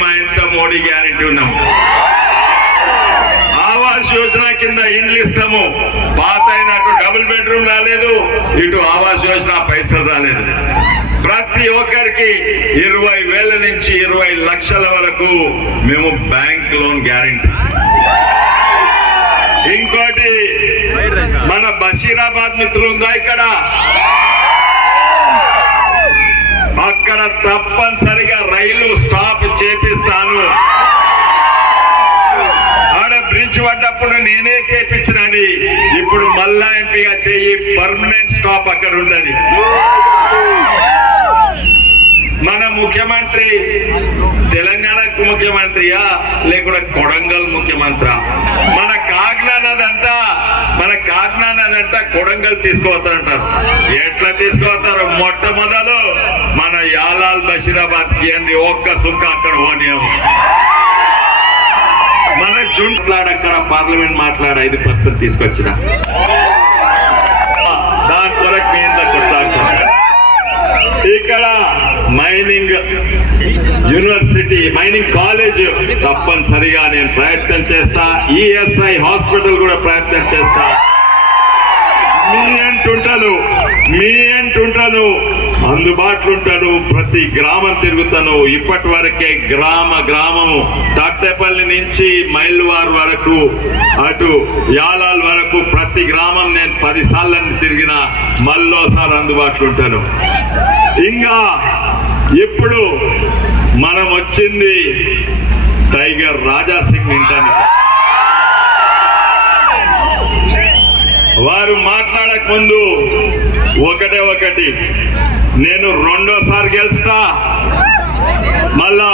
మా ఎంత మోడీ గ్యారంటీ ఉన్నాం ఆవాస్ యోజన కింద ఇండ్లు ఇస్తాము. పాత అయిన అటు డబుల్ బెడ్రూమ్ రాలేదు ఇటు ఆవాస్ యోజన పైసలు రాలేదు. ప్రతి ఒక్కరికి ఇరవై వేల నుంచి ఇరవై లక్షల వరకు మేము బ్యాంక్ లోన్ గ్యారంటీ. ఇంకోటి మన బషీరాబాద్ మిత్రులు ఉందా ఇక్కడ? అక్కడ తప్పనిసరిగా రైలు స్టాప్ చేపిస్తాను. ఆడ బ్రిడ్జ్ పడ్డప్పుడు నేనే చేపించినని ఇప్పుడు మళ్ళా ఎంపీగా చెయ్యి పర్మనెంట్ స్టాప్ అక్కడ ఉండదు మన ముఖ్యమంత్రి తెలంగాణకు ముఖ్యమంత్రియా లేకుంటే కొడంగల్ ముఖ్యమంత్రి? మన కాకినాడదంతా మన కాకినాడదంతా కొడంగల్ తీసుకుపోతారంటారు ఎట్లా తీసుకుపోతారు మొట్టమొదలు మన యాలాల్ బషీరాబాద్కి అండి ఒక్క సుక్క అక్కడ ఓనియం. మన జుంట్లాడు అక్కడ పార్లమెంట్ మాట్లాడ ఐదు పర్సెంట్ తీసుకొచ్చిన. దాని కొరకు మేము ఇక్కడ మైనింగ్ యూనివర్సిటీ మైనింగ్ కాలేజ్ తప్పనిసరిగా నేను ప్రయత్నం చేస్తా. ఈఎస్ఐ హాస్పిటల్ కూడా ప్రయత్నం చేస్తా. మీ అంటుంటాను మీ అంటుంటాను. అందుబాటులో ఉంటాను ప్రతి గ్రామం తిరుగుతాను. ఇప్పటి వరకే గ్రామ గ్రామము తట్టెపల్లి నుంచి మైల్వార్ వరకు అటు యాలాల్ వరకు ప్రతి గ్రామం నేను పది తిరిగిన మళ్ళోసారి అందుబాటులో ఉంటాను ఇంకా ఇప్పుడు మనం వచ్చింది టైగర్ రాజా సింగ్ వింటానికి. వారు మాట్లాడక ముందు ఒకటే ఒకటి. నేను రెండోసారి గెలుస్తా. మళ్ళా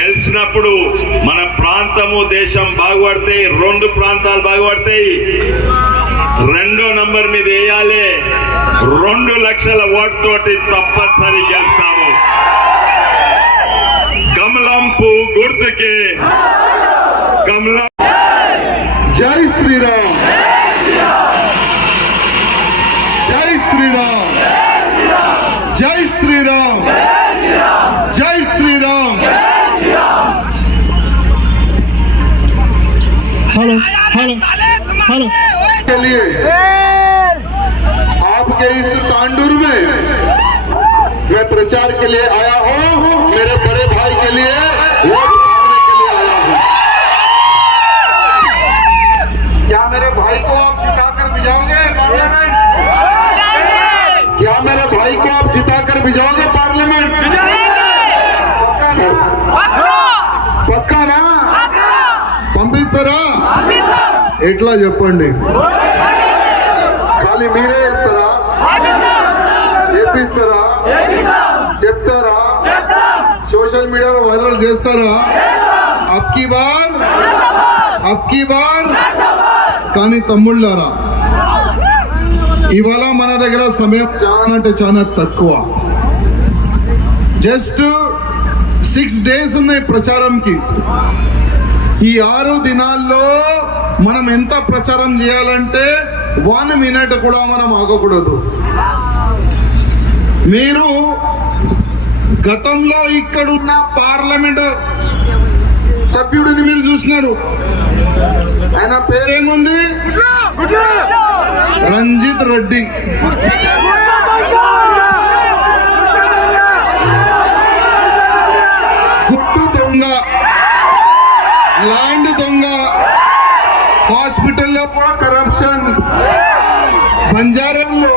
గెలిచినప్పుడు మన ప్రాంతము దేశం బాగుపడతాయి రెండు ప్రాంతాలు బాగుపడతాయి. రెండో నంబర్ మీద వేయాలి. రెండు లక్షల ఓటు తోటి తప్పనిసరి గెలుస్తాము. गुर्द के कमला। जय श्री राम जय श्री राम जय श्री राम जय Shri Ram hello hello hello. के लिए आपके इस तांडुर में मैं प्रचार के लिए आया हूँ। मेरे बड़े भाई के लिए పార్లమెంట్. పక్కానా? పంపిస్తారా? ఎట్లా చెప్పండి? ఖాళీ మీరే ఇస్తారా? చేపిస్తారా? చెప్తారా? సోషల్ మీడియాలో వైరల్ చేస్తారా? అప్కి బార్? అప్కి బార్? కానీ తమ్ముళ్ళారా? ఇవాళ మన దగ్గర సమయం చాలా అంటే చాలా తక్కువ. జస్ట్ సిక్స్ డేస్ ఉన్నాయి ప్రచారంకి. ఈ ఆరు దినాల్లో మనం ఎంత ప్రచారం చేయాలంటే వన్ మినిట్ కూడా మనం ఆగకూడదు. మీరు గతంలో ఇక్కడున్న పార్లమెంట్ సభ్యులు సభ్యుడిని మీరు చూసినారు. ఆయన పేరేముంది? రంజిత్ రెడ్డి. దొంగ ల్యాండ్ దొంగ హాస్పిటల్లో కరప్షన్ బంజారాల్లో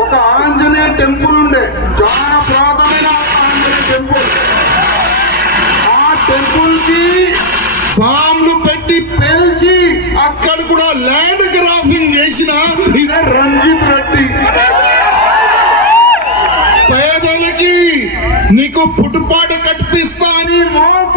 ఒక ఆంజనేయ టెంపుల్ ఉండే చాలా పురాతనమైన ఆంజనేయ టెంపుల్. ఆ టెంపుల్కి బాంబులు పెట్టి పేల్చి అక్కడ కూడా ల్యాండ్ గ్రాఫింగ్ చేసిన రంజిత్ రెడ్డి. పేదలకి నీకు పుట్టుపాటు love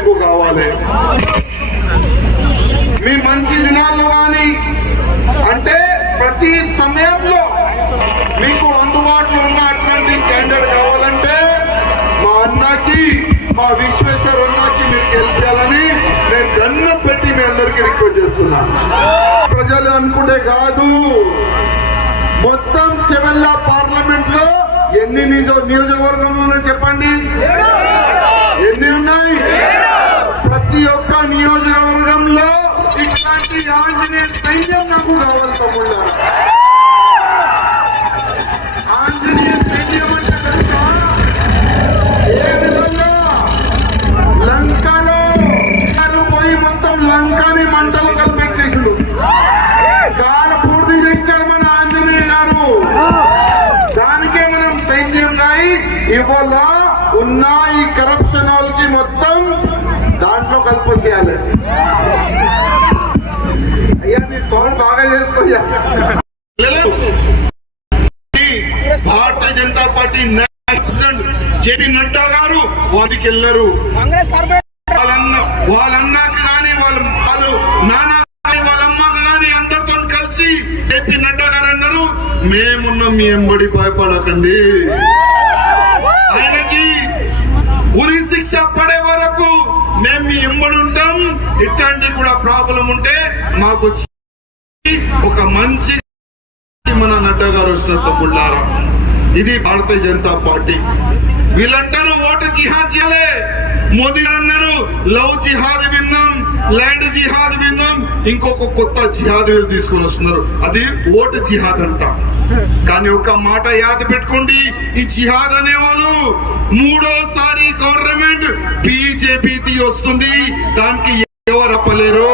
మీకు కావాలి. మీ మంచి దినాల్లో కానీ అంటే ప్రతి సమయంలో మీకు అందుబాటులో ఉన్న అట్లాంటి క్యాండిడేట్ కావాలంటే మా అన్నకి మా విశ్వేశ్వర అన్నకి మీరు గెలిచాలని నేను దండం పెట్టి మీ అందరికీ రిక్వెస్ట్ చేస్తున్నా. ప్రజలు అనుకుంటే కాదు. మొత్తం చెవెల్లా పార్లమెంట్లో ఎన్ని నిజ నియోజకవర్గంలో ఉన్నాయో చెప్పండి? ఎన్ని ఉన్నాయి? ప్రతి ఒక్క నియోజకవర్గంలో ఇట్లాంటి ఆంజనేయ సైన్యం నాకు కావాలి Bharatiya Janata Party president JP Nadda గారు వారికి వెళ్ళరు. వాళ్ళన్నకి కానీ వాళ్ళ వాళ్ళు నాన్న కానీ వాళ్ళ అమ్మకి కానీ అందరితో కలిసి ఏపీ నడ్డా గారు అన్నారు మేమున్నాం మీ ఎంబడి భయపడకండి. ఆయనకి ఉరి శిక్ష పడే వరకు మేము మీ ఎంబడి ఉంటాం. ఇట్లాంటి కూడా ప్రాబ్లం ఉంటే మాకు ఒక మంచి మన నడ్డా గారు వచ్చిన తమ్ముళ్ళారా? ఇది భారతీయ జనతా పార్టీ. వీళ్ళంటారు ఓటు జిహాద్ చేయలే మోదీ అన్నారు లవ్ జిహాద్ విన్నాం ల్యాండ్ జిహాద్ విన్నాం ఇంకొక కొత్త జిహాద్ వీరు తీసుకొని వస్తున్నారు. అది ఓటు జిహాద్ అంట. కానీ ఒక మాట యాద పెట్టుకోండి ఈ జిహాద్ అనేవాళ్ళు మూడోసారి గవర్నమెంట్ బీజేపీ వస్తుంది దానికి ఎవరు అప్పలేరు?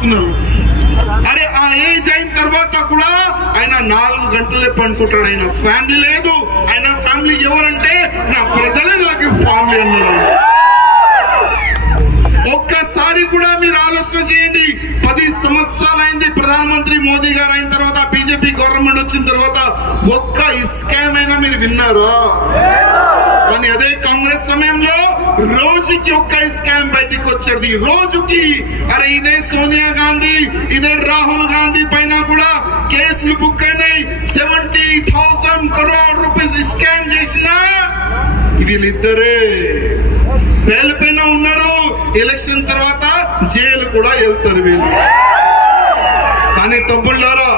కష్టపడుతున్నారు అరే ఆ ఏజ్ అయిన తర్వాత కూడా ఆయన నాలుగు గంటలే పండుకుంటాడు. ఆయన ఫ్యామిలీ లేదు. ఆయన ఫ్యామిలీ ఎవరంటే నా ప్రజలే నాకు ఫ్యామిలీ అన్నాడు ఆయన. ఒక్కసారి కూడా మీరు ఆలోచన చేయండి. పది సంవత్సరాలు అయింది ప్రధానమంత్రి మోదీ గారు అయిన తర్వాత బీజేపీ గవర్నమెంట్ వచ్చిన తర్వాత ఒక్క ఇస్కామ్ అయినా మీరు విన్నారా? కానీ అదే కాంగ్రెస్ సమయంలో రోజుకి ఒక్క స్కామ్ బయటకు వచ్చేది. రోజుకి అరే ఇదే సోనియా గాంధీ ఇదే రాహుల్ గాంధీ పైన కూడా కేసులు బుక్ అయినాయి. Seventy thousand crore rupees scam చేసిన వీళ్ళిద్దరే బెయిల్ పైన ఉన్నారు. ఎలక్షన్ తర్వాత జైలు కూడా వెళ్తారు వీళ్ళు. కానీ తమ్ముళ్ళారా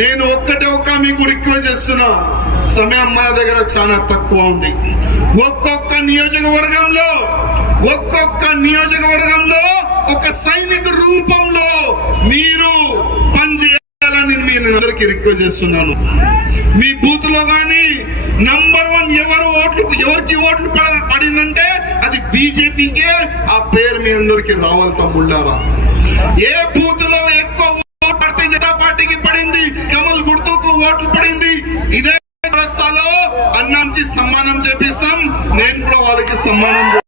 నేను ఒక్కటే కూడా మీకు రిక్వెస్ట్ చేస్తున్నా. సమయం మన దగ్గర చాలా తక్కువ ఉంది. ఒక్కొక్క నియోజకవర్గంలో ఒక్కొక్క నియోజకవర్గంలో ఒక సైనిక రూపంలో మీరు పనిచేయాలని నేను అందరికీ రిక్వెస్ట్ చేస్తున్నాను. మీ బూత్లో కానీ నంబర్ వన్ ఎవరు ఓట్లు ఎవరికి ఓట్లు పడ- పడిందంటే అది బీజేపీకే ఆ పేరు మీ అందరికి రావాలి తమ్ముళ్ళారా. ఏ బూత్లో ఎక్కువ ఓటు పడితే జనతా పార్టీకి పడింది కమల్ గుర్తుకు ఓట్లు పడింది ఇదే ప్రస్తాలో అన్నాంచి సమ్మానం చేపిస్తాం. నేను కూడా వాళ్ళకి సమ్మానం చే-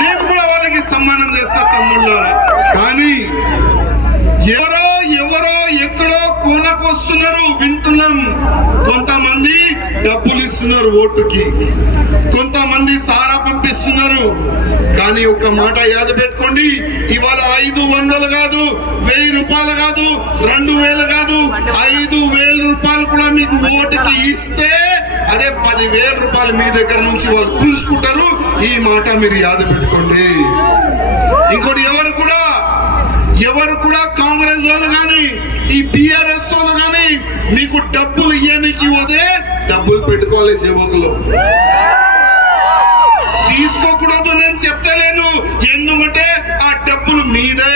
నేను కూడా వాళ్ళకి సమ్మానం చేస్తా తమ్ముళ్ళారా కానీ ఎవరో ఎవరో ఎక్కడో కోనకు వస్తున్నారు వింటున్నాం కొంతమంది పంపిస్తున్నారు ఓటుకి. కొంతమంది సారా పంపిస్తున్నారు. కానీ ఒక మాట యాద పెట్టుకోండి. ఇవాళ ఐదు వందలు కాదు వెయ్యి రూపాయలు కాదు రెండు వేలు కాదు ఐదు వేల రూపాయలు కూడా మీకు ఓటుకి ఇస్తే అదే పది వేల రూపాయలు మీ దగ్గర నుంచి వాళ్ళు కూల్చుకుంటారు. ఈ మాట మీరు యాద పెట్టుకోండి. ఇంకోటి ఎవరు కూడా ఎవరు కూడా కాంగ్రెస్ వాళ్ళు కానీ ఈ బిఆర్ఎస్ వాళ్ళు కానీ మీకు డబ్బులు ఇయ్యనికి వస్తే డబ్బులు పెట్టుకోవాలి సేవకులు తీసుకోకూడదు నేను చెప్తలేను. ఎందుకంటే ఆ డబ్బులు మీదే.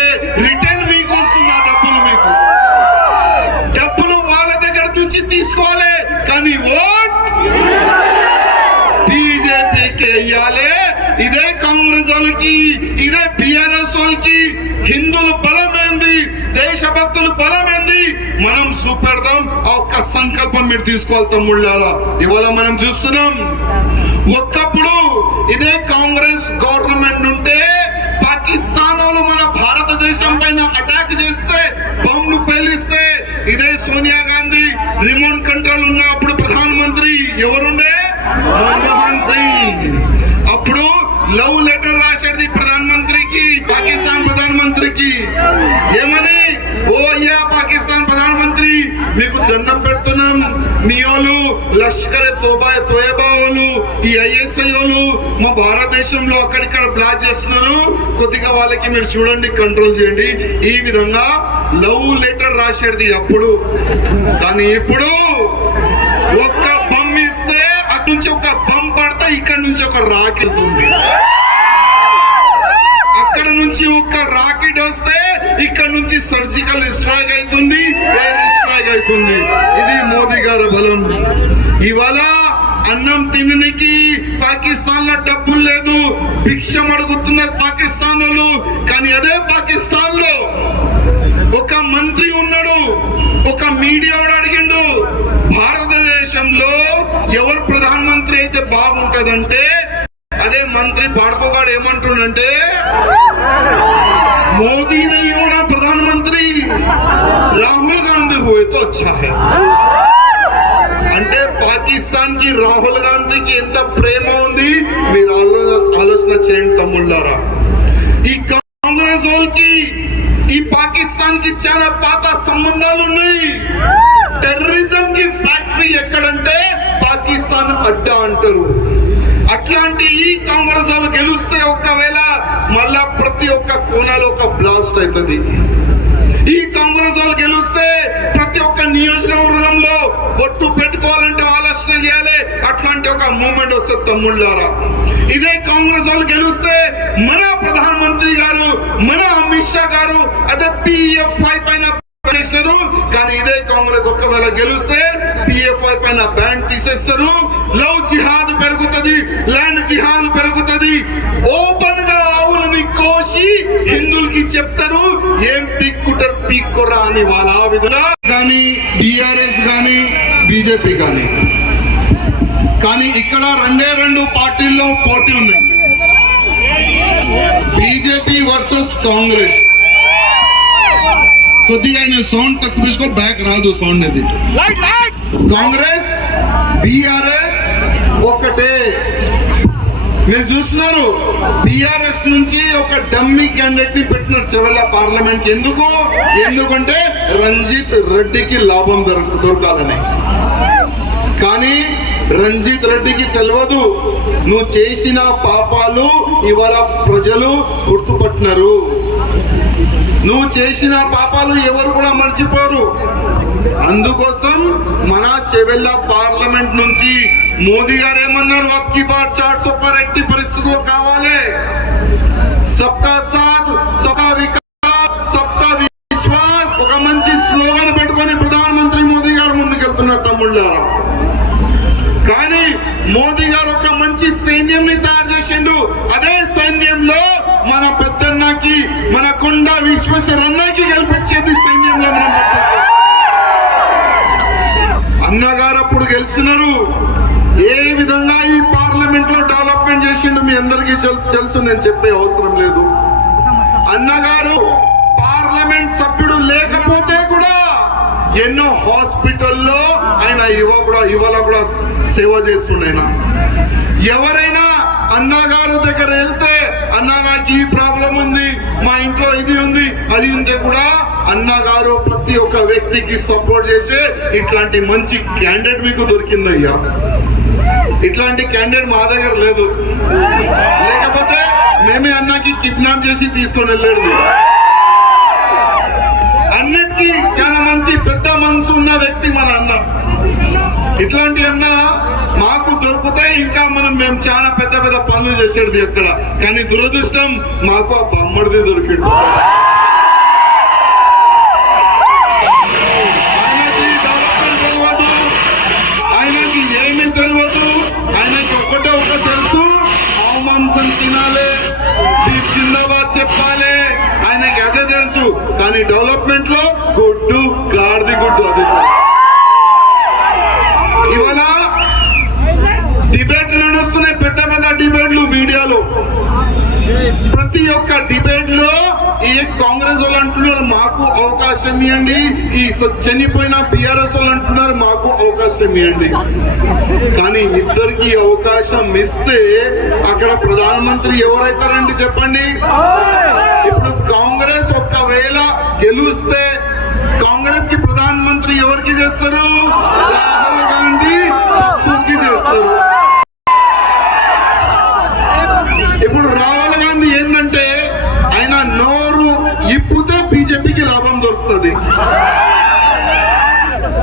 ఒక్క సంకల్పం మీరు తీసుకోవాలి తమ్ముళ్ళారా? ఇవాళ మనం చూస్తున్నాం. ఒక్కప్పుడు ఇదే కాంగ్రెస్ గవర్నమెంట్ ఉంటే పాకిస్తాన్ వాళ్ళు మన భారతదేశం పైన అటాక్ చేస్తే బాంబులు పేలిస్తే ఇదే సోనియా గాంధీ రిమోట్ కంట్రోల్ ఉన్న అప్పుడు ప్రధానమంత్రి ఎవరుండే? మన్మోహన్ సింగ్. అప్పుడు లవ్ లెటర్ రాసేది ప్రధానమంత్రికి పాకిస్తాన్ ప్రధానమంత్రికి. ఏమని మీకు దండం పెడుతున్నాం. మీ వాళ్ళు లష్కర్ తోబా తోయబా వాళ్ళు ఈ ఐఎస్ఐ వాళ్ళు మా భారతదేశంలో అక్కడిక్కడ బ్లాక్ చేస్తున్నారు. కొద్దిగా వాళ్ళకి మీరు చూడండి కంట్రోల్ చేయండి. ఈ విధంగా లవ్ లెటర్ రాసేది అప్పుడు. కానీ ఇప్పుడు ఒక్క బమ్ ఇస్తే అటు నుంచి ఒక బమ్ పడితే ఇక్కడ నుంచి ఒక రాకెళ్తుంది ఉంది అక్కడ నుంచి ఒక రాకెట్ వస్తే ఇక్కడ నుంచి సర్జికల్ స్ట్రైక్ అవుతుంది. అవుతుంది. ఇది మోదీ గారి బలం. ఇవాళ అన్నం తిననికి పాకిస్తాన్లో డబ్బులు లేదు. భిక్షం అడుగుతున్నారు పాకిస్తాన్ వాళ్ళు కానీ అదే పాకిస్తాన్లో ఒక మంత్రి ఉన్నాడు. ఒక మీడియా వాడు అడిగిండు. భారతదేశంలో ఎవరు ప్రధానమంత్రి అయితే బాగుంటదంటే అదే మంత్రి బాడుకోగాడు ఏమంటుండంటే మోదీ अच्छा है అంటే పాకిస్తాన్ కి రాహుల్ గాంధీకి ఎంత ప్రేమ ఉంది మీరు ఆలో- ఆలోచన చేయండి తమ్ముళ్ళారా ఈ కాంగ్రెస్ వాళ్ళకి ఈ పాకిస్తాన్ కి చాలా పాత సంబంధాలు ఉన్నాయి టెర్రరిజం కి ఫ్యాక్టరీ ఎక్కడంటే పాకిస్తాన్ అడ్డా అంటారు అట్లాంటి ఈ కాంగ్రెస్ వాళ్ళు గెలిస్తే ఒకవేళ మళ్ళా ప్రతి ఒక్క కోణాలో ఒక బ్లాస్ట్ అవుతుంది ఈ కాంగ్రెస్ వాళ్ళు గెలిస్తే ప్రతి ఒక్క నియోజకవర్గంలో బొట్టు పెట్టుకోవాలంటే ఆలస్యం చేయాలి. అట్లాంటి ఒక మూమెంట్ వస్తుంది తమ్ముళ్ళారా. ఇదే కాంగ్రెస్ వాళ్ళు గెలిస్తే మన ప్రధానమంత్రి గారు మన అమిత్ షా గారు అదే పిఎఫ్ఐ పైన చేస్తారు కానీ ఇదే కాంగ్రెస్ ఒకవేళ గెలిస్తే పిఎఫ్ఐ పైన బ్యాన్ తీసేస్తారు. లవ్ జిహాద్ పెరుగుతుంది ల్యాండ్ జిహాద్ పెరుగుతుంది. హిందువులకి చెప్తారు ఏం పిక్కుంటారు పిక్కురా అని వాళ్ళ ఆ విధంగా కానీ బిఆర్ఎస్ కానీ బీజేపీ కానీ కానీ ఇక్కడ రెండే రెండు పార్టీల్లో పోటీ ఉంది బీజేపీ వర్సెస్ కాంగ్రెస్. కొద్దిగా ఆయన సౌండ్ తక్కువ బ్యాక్ రాదు సౌండ్ అది కాంగ్రెస్ బిఆర్ఎస్ ఒకటే. మీరు చూస్తున్నారు బిఆర్ఎస్ నుంచి ఒక డమ్మీ క్యాండిడేట్ని పెట్టినారు చివరి పార్లమెంట్ ఎందుకు? ఎందుకంటే రంజిత్ రెడ్డికి లాభం దొరక దొరకాలని. కానీ రంజిత్ రెడ్డికి తెలియదు నువ్వు చేసిన పాపాలు ఇవాళ ప్రజలు గుర్తుపట్టినారు. నువ్వు చేసిన పాపాలు ఎవరు కూడా మర్చిపోరు. అందుకోసం మన చెవెళ్ళ పార్లమెంట్ నుంచి మోదీ గారు ఏమన్నారు అప్కి బార్ చార్ సూపర్ ఎట్టి పరిస్థితుల్లో కావాలి సబ్కా సాథ్ సబ్కా వికాస్ సబ్కా విశ్వాస్ ఒక మంచి స్లోగన్ పెట్టుకొని ప్రధానమంత్రి మోదీ గారు ముందుకెళ్తున్నారు తమ్ముళ్ళారా కానీ మోదీ గారు ఒక మంచి సైన్యం ని తయారు చేసిండు అదే సైన్యంలో మన పెద్దన్నకి మన కొండ విశ్వేశ్వరన్నకి తెలుసు నేను చెప్పే అవసరం లేదు. అన్నగారు పార్లమెంట్ సభ్యుడు లేకపోతే కూడా ఎన్నో హాస్పిటల్లో ఆయన ఇవ కూడా ఇవాళ కూడా సేవ చేస్తుండేనా ఎవరైనా అన్నగారు దగ్గర వెళ్తే అన్న నాకు ఈ ప్రాబ్లం ఉంది మా ఇంట్లో ఇది ఉంది అది ఉంది కూడా అన్నగారు ప్రతి ఒక్క వ్యక్తికి సపోర్ట్ చేసే ఇట్లాంటి మంచి క్యాండిడేట్ మీకు దొరికిందయ్యా. ఇట్లాంటి క్యాండిడేట్ మా దగ్గర లేదు. లేకపోతే మేమే అన్నకి కిడ్నాప్ చేసి తీసుకొని వెళ్ళేది. అన్నిటికీ చాలా మంచి పెద్ద మనసు ఉన్న వ్యక్తి మన అన్న. ఇట్లాంటి అన్న మాకు దొరికితే ఇంకా మనం మేము చాలా పెద్ద పెద్ద పనులు చేసేది అక్కడ కానీ దురదృష్టం మాకు ఆ బొమ్మడిది దొరికిండు కాంగ్రెస్ వాళ్ళు అంటున్నారు మాకు అవకాశం ఇవ్వండి ఈ చనిపోయిన బిఆర్ఎస్ వాళ్ళు అంటున్నారు మాకు అవకాశం ఇవ్వండి కానీ ఇద్దరికి అవకాశం ఇస్తే అక్కడ ప్రధానమంత్రి ఎవరైతారండి చెప్పండి? ఇప్పుడు కాంగ్రెస్ ఒక్కవేళ గెలుస్తే కాంగ్రెస్కి ప్రధానమంత్రి ఎవరికి చేస్తారు? రాహుల్ గాంధీ పప్పుకి చేస్తారు ఇప్పుడు రాహుల్ గాంధీ ఏంటంటే ఆయన నోరు ఇప్పుతే బీజేపీకి లాభం దొరుకుతుంది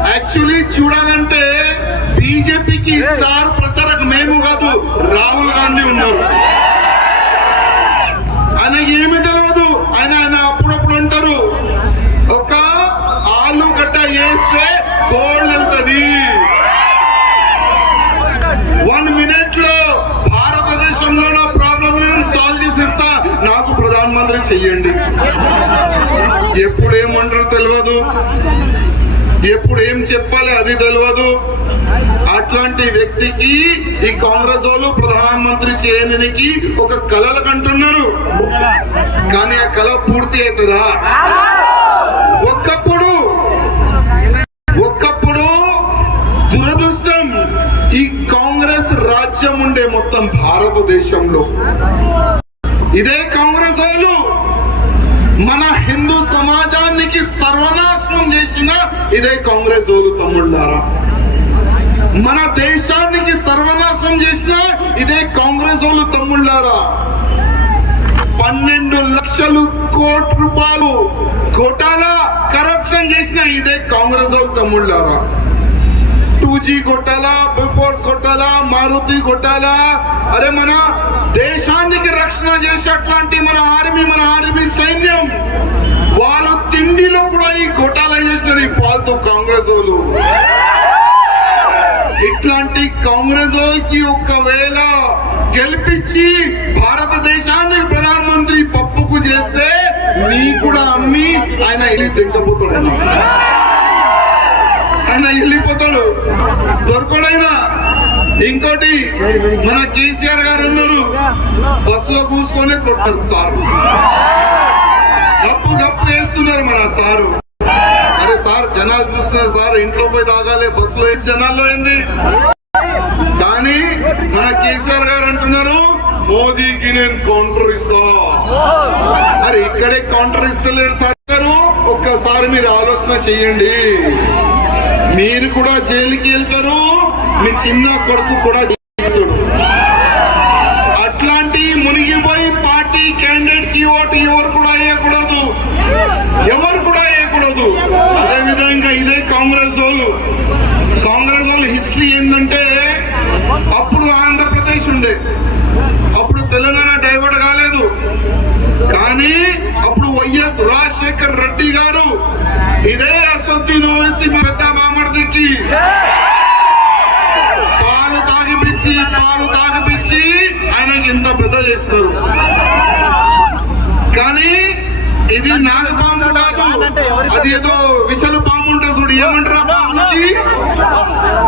యాక్చువల్లీ చూడాలంటే బీజేపీకి స్టార్ ప్రచారక మేము కాదు రాహుల్ గాంధీ ఉన్నారు ఆయనకి ఏమి తెలియదు ఆయన ఆయన అప్పుడప్పుడు అంటారు ఒక చేస్తే వేస్తే వెళ్తుంది వన్ మినిట్లో భారతదేశంలో నా ప్రాబ్లం సాల్వ్ చేసిస్తా. నాకు ప్రధానమంత్రి చెయ్యండి. ఎప్పుడు ఏమంటారో తెలియదు ఎప్పుడు ఏం చెప్పాలి అది తెలియదు అట్లాంటి వ్యక్తికి ఈ కాంగ్రెస్ వాళ్ళు ప్రధానమంత్రి చేయడానికి ఒక కళలు కంటున్నారు. కానీ ఆ కళ పూర్తి అవుతుందా? ఒక్క ఉండే మొత్తం భారతదేశంలో. ఇదే కాంగ్రెస్ వాళ్ళు మన హిందూ సమాజానికి సర్వనాశనం చేసిన ఇదే కాంగ్రెస్ వాళ్ళు తమ్ముళ్ళారా? మన దేశానికి సర్వనాశనం చేసిన ఇదే కాంగ్రెస్ వాళ్ళు తమ్ముళ్ళారా? పన్నెండు లక్షలు కోటి రూపాయలు ఘోటాలా కరప్షన్ చేసిన ఇదే కాంగ్రెస్ వాళ్ళు తమ్ముళ్ళారా? టూ జీ కొట్టాలా బిఫోర్స్ కొట్టాలా మారుతి కొట్టాలా? అరే మన దేశానికి రక్షణ చేసేట్లాంటి మన ఆర్మీ మన ఆర్మీ సైన్యం వాళ్ళు తిండిలో కూడా ఈ ఘోటాలా చేసినది ఫాల్తూ కాంగ్రెస్ వాళ్ళు. ఇట్లాంటి కాంగ్రెస్ వాళ్ళకి ఒకవేళ గెలిపించి భారతదేశాన్ని ప్రధానమంత్రి పప్పుకు చేస్తే నీ కూడా అమ్మి ఆయన ఇల్లు దింకపోతాడు ఆయన వెళ్ళిపోతాడు. దొరకడైనా. ఇంకోటి మన కేసీఆర్ గారు ఉన్నారు. బస్సులో కూసుకొని కొట్టారు సార్. గప్పు గప్పు వేస్తున్నారు మన సారు. అరే సార్ జనాలు చూస్తున్నారు సార్. ఇంట్లో పోయి తాగాలి. బస్సులో ఏ జనాల్లో ఏంది? కానీ మన కేసీఆర్ గారు అంటున్నారు మోదీకి నేను కౌంటర్ ఇస్తా. అరే ఇక్కడే కౌంటర్ ఇస్తలేరు సార్ గారు. ఒక్కసారి మీరు ఆలోచన చెయ్యండి మీరు కూడా జైలుకి వెళ్తారు. మీ చిన్న కొడుకు కూడా జైలుతాడు అట్లాంటి మునిగిపోయి పార్టీ క్యాండిడేట్కి ఓటు ఎవరు కూడా వేయకూడదు. ఎవరు కూడా వేయకూడదు. అదే విధంగా ఇదే కాంగ్రెస్ వాళ్ళు. కాంగ్రెస్ వాళ్ళు హిస్టరీ ఏంటంటే అప్పుడు ఆంధ్రప్రదేశ్ ఉండే. అప్పుడు తెలంగాణ డైవర్ట్ కాలేదు. కానీ అప్పుడు వైఎస్ రాజశేఖర్ రెడ్డి గారు ఇదే అసొద్ది ఓవైసీ చేస్తున్నారు కానీ ఇది నాగపాము కాదు. అది ఏదో విసలు పాము ఉంటుంది చూడు ఏమంటారు ఆ పాములకి?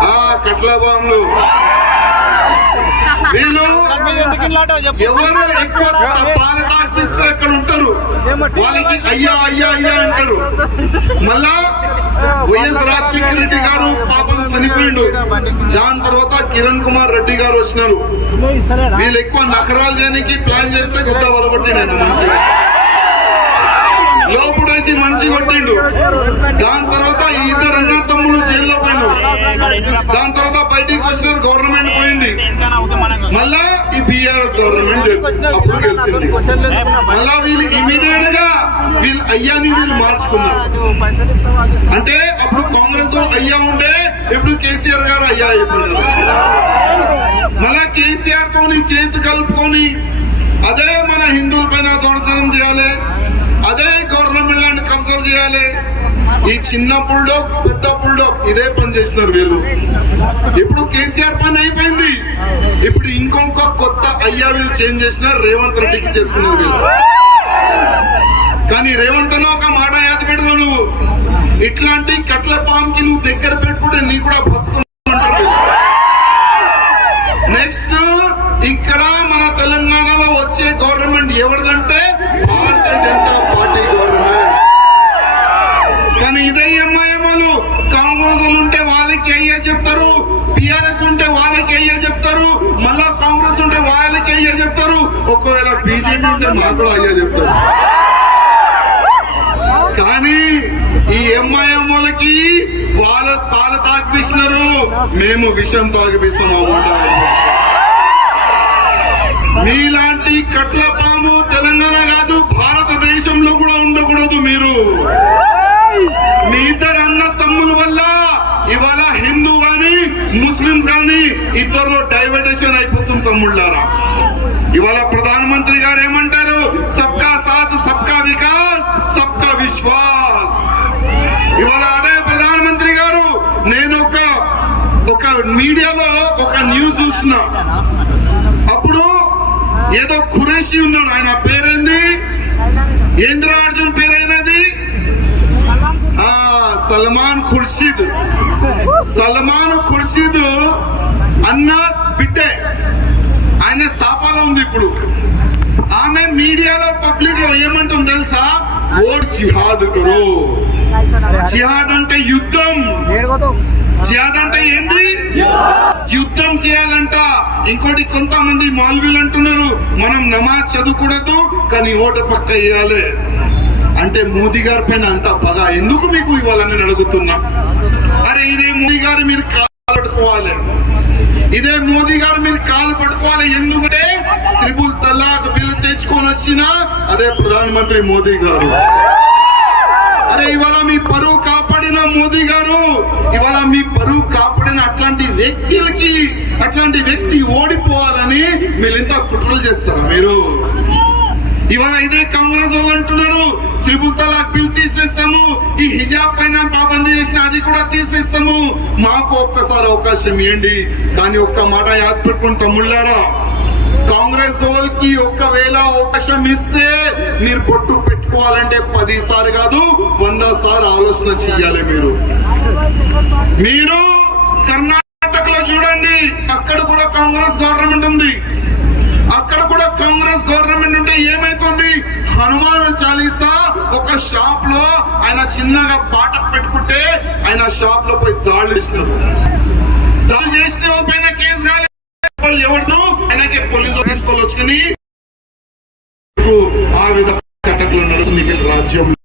ఆ కట్ల పాములు. వీళ్ళు ఎవరు ఎక్కువ పాలు తాగిపిస్తే అక్కడ వాళ్ళకి అయ్యా అయ్యా అయ్యా అంటారు. మళ్ళా వైఎస్ రాజశేఖర రెడ్డి గారు పాపం చనిపోయిండు. దాని తర్వాత కిరణ్ కుమార్ రెడ్డి గారు వచ్చినారు. వీళ్ళు ఎక్కువ నకరాలు చేయడానికి ప్లాన్ చేస్తే కొత్త వలగొట్టిండు నేను మంచిగా. లోపుడేసి మంచి కొట్టిండు. దాని తర్వాత ఈ ఇద్దరు అన్న తమ్ముళ్ళు జైల్లో పోయిండు దాని తర్వాత బయటికి వచ్చినారు గవర్నమెంట్ పోయింది. మళ్ళా ఈ బిఆర్ఎస్ గవర్నమెంట్ అప్పుడు గెలిచింది. మళ్ళా వీళ్ళు ఇమీడియట్గా వీళ్ళు అయ్యాని వీళ్ళు మార్చుకున్నారు. అంటే అప్పుడు కాంగ్రెస్ అయ్యా ఉండే ఇప్పుడు కేసీఆర్ గారు అయ్యా అయిపోయినారు మళ్ళా కేసీఆర్ తోని చేతి కలుపుకొని అదే మన హిందువుల పైన దొరచనం చేయాలి. అదే చేయాలి. ఈ చిన్న బుల్డోగ్ పెద్ద బుల్డోగ్ ఇదే పని చేసినారు వీళ్ళు. ఇప్పుడు కేసీఆర్ పని అయిపోయింది. ఇప్పుడు ఇంకొక కొత్త అయ్యా వీళ్ళు చేంజ్ చేసినారు రేవంత్ రెడ్డికి చేసుకున్నారు వీళ్ళు. కానీ రేవంత్ అన్న ఒక మాట యాద పెట్టుకో నువ్వు. ఇట్లాంటి కట్ల పాంకి నువ్వు దగ్గర పెట్టుకుంటే నీ కూడా బస్సు అంటారు నెక్స్ట్ ఇక్కడ మన తెలంగాణలో వచ్చే గవర్నమెంట్ ఎవరిదంటే భారతీయ జనతా పార్టీ గవర్నమెంట్ కానీ ఇదే ఎంఐఎంలు కాంగ్రెస్ వాళ్ళు ఉంటే వాళ్ళకి అయ్యే చెప్తారు బిఆర్ఎస్ ఉంటే వాళ్ళకి అయ్యే చెప్తారు మళ్ళా కాంగ్రెస్ ఉంటే వాళ్ళకి అయ్యే చెప్తారు ఒకవేళ బీజేపీ కూడా అయ్యా చెప్తారు. కానీ ఈ ఎంఐఎంలకి వాళ్ళ పాలు తాగిపిస్తున్నారు. మేము విషయం తాగిపిస్తాం ఆ మీలాంటి కట్ల పాము తెలంగాణ కాదు భారతదేశంలో కూడా ఉండకూడదు మీరు మీ ఇద్దరు అన్న తమ్ముల వల్ల ఇవాళ హిందూ గాని ముస్లిం గాని ఇద్దరులో డైవర్టేషన్ అయిపోతుంది తమ్ముళ్ళారా ఇవాళ ప్రధానమంత్రి గారు ఏమంటారు సబ్కా సాత్ సబ్కా వికాస్ సబ్కా విశ్వాస్ ఇవాళ అదే ప్రధానమంత్రి గారు నేను ఒక ఒక మీడియాలో ఒక న్యూస్ చూసిన అప్పుడు ఏదో ఖురేషి ఉన్నాడు ఆయన పేరేంది ఏంద్ర అర్జున్ పేరైనది ఆ సల్మాన్ ఖుర్షీద్ సల్మాన్ ఖుర్షీద్ అన్న బిడ్డే. ఆయన సాపాలో ఉంది ఇప్పుడు. ఆమె మీడియాలో పబ్లిక్లో ఏమంటుంది తెలుసా? ఓట్ జిహాద్ కరు. జిహాద్ అంటే యుద్ధం. జిహాద్ అంటే ఏంది? యుద్ధం చేయాలంట. ఇంకోటి కొంతమంది మాల్వీలు అంటున్నారు మనం నమాజ్ చదువుకూడదు కానీ ఓటు పక్క వేయాలి. అంటే మోదీ గారి పైన అంత పగ. ఎందుకు మీకు ఇవ్వాలని నేను అడుగుతున్నా? మోదీ గారు మీరు కాలు పట్టుకోవాలి. ఇదే మోదీ గారు మీరు కాలు పట్టుకోవాలి ఎందుకంటే త్రిపుల్ తలాక్ బిల్లు తెచ్చుకొని వచ్చిన అదే ప్రధానమంత్రి మోదీ గారు. అరే ఇవాళ మీ పరువు కాపాడిన మోదీ గారు ఇవాళ మీ పరువు కాపాడిన అట్లాంటి వ్యక్తులకి అట్లాంటి వ్యక్తి ఓడిపోవాలని మీరు ఇంత కుట్రలు చేస్తారా మీరు? ఇవాళ ఇదే కాంగ్రెస్ వాళ్ళు అంటున్నారు త్రిపుల్ తలాక్ బిల్ తీసేస్తాము ఈ హిజాబ్ పైన పాబందీ చేసిన అది కూడా తీసేస్తాము. మాకు ఒక్కసారి అవకాశం ఇవ్వండి కానీ ఒక్క మాట యాద్ పెట్టుకుని తమ్ముళ్ళారా? కాంగ్రెస్ వాళ్ళకి ఒక్కవేళ అవకాశం ఇస్తే మీరు పొట్టు పెట్టుకోవాలంటే పది సార్లు కాదు వంద సార్లు ఆలోచన చెయ్యాలి మీరు. మీరు కర్ణాటకలో చూడండి అక్కడ కూడా కాంగ్రెస్ గవర్నమెంట్ ఉంది. అక్కడ కూడా కాంగ్రెస్ గవర్నమెంట్ ఏమైతుంది? హనుమాన్ చాలీసా ఒక షాప్లో ఆయన చిన్నగా పాట పెట్టుకుంటే ఆయన షాప్లో పోయి దాడులు చేసినారు. దాడులు చేసిన పైన కేసు కాలేదు వాళ్ళు ఎవరినో ఆయనకి పోలీసు తీసుకొని వచ్చుకుని ఆ విధంగా కటకలు నడుస్తుంది రాజ్యంలో.